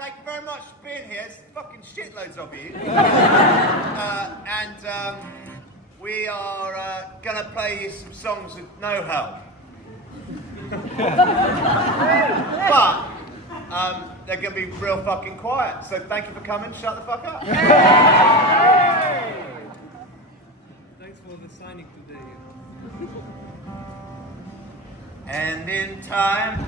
Thank you very much for being here. It's fucking shitloads of you. We are gonna play you some songs with no help. But they're gonna be real fucking quiet. So thank you for coming. Shut the fuck up. Thanks for the signing today. And in time,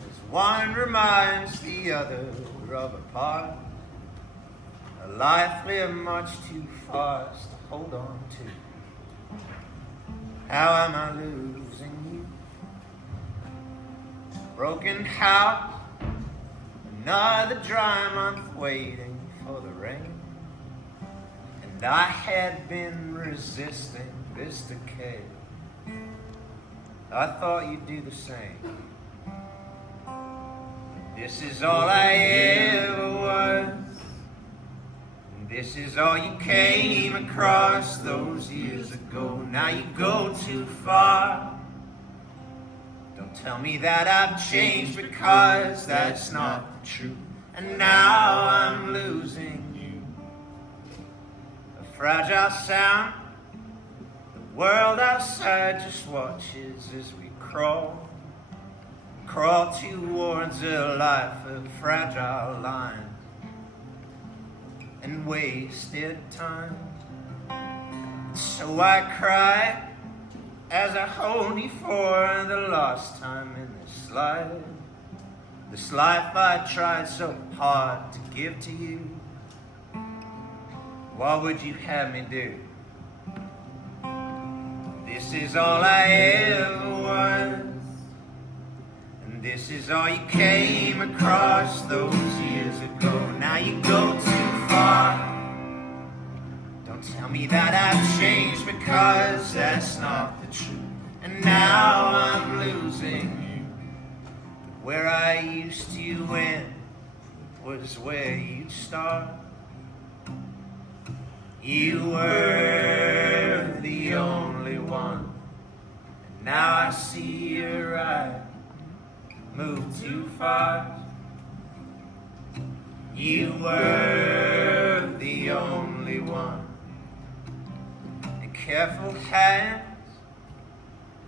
as one reminds the other of a part, a life lived much too fast to hold on to. How am I losing you? Broken house, another dry month waiting for the rain. And I had been resisting this decay. I thought you'd do the same. This is all I ever was. And this is all you came across those years ago. Now you go too far. Don't tell me that I've changed, because that's not the truth. And now I'm losing you. A fragile sound. The world outside just watches as we crawl towards a life of fragile lines and wasted time. So I cry as I hold you for the last time in this life I tried so hard to give to you. What would you have me do? This is all I ever was, and this is all you came across those years ago. Now you go too far. Don't tell me that I've changed, because that's not the truth. And now I'm losing you. Where I used to end was where you'd start. You were the only one, and now I see you're right. Moved too far. You were the only one. And careful hands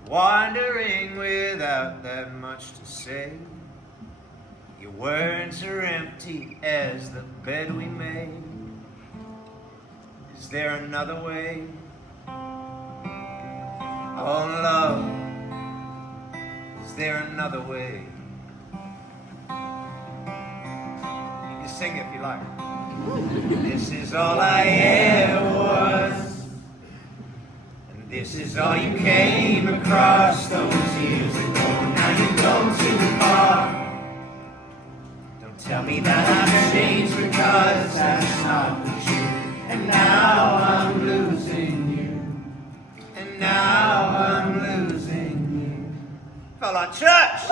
wandering without that much to say. Your words are empty as the bed we made. Is there another way? Oh love, is there another way? You can sing it if you like. This is all I ever was, and this is all you came across those years ago. Now you go too far. Don't tell me that I've changed, because that's not the truth. And now I'm losing you. And now I'm losing you. Felt like church!